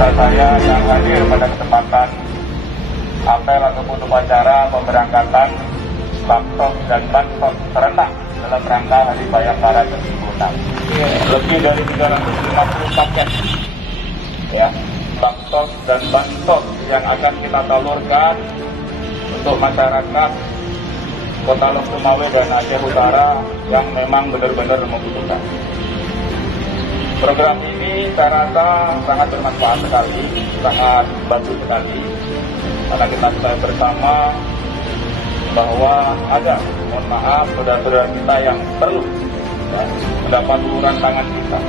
saudara saya yang hadir pada kesempatan apel ataupun upacara pemberangkatan Baksos dan Bansos serentak dalam rangka Hari Bayangkara ke-76. Lebih dari 350 paket ya, Baksos dan Bansos yang akan kita salurkan untuk masyarakat Kota Lok Sumawe dan Aceh Utara yang memang benar-benar membutuhkan. Program ini saya rasa sangat bermanfaat sekali, sangat bantu sekali, karena kita ketahui bersama bahwa ada, mohon maaf, saudara-saudara kita yang perlu ya, mendapat uluran tangan kita.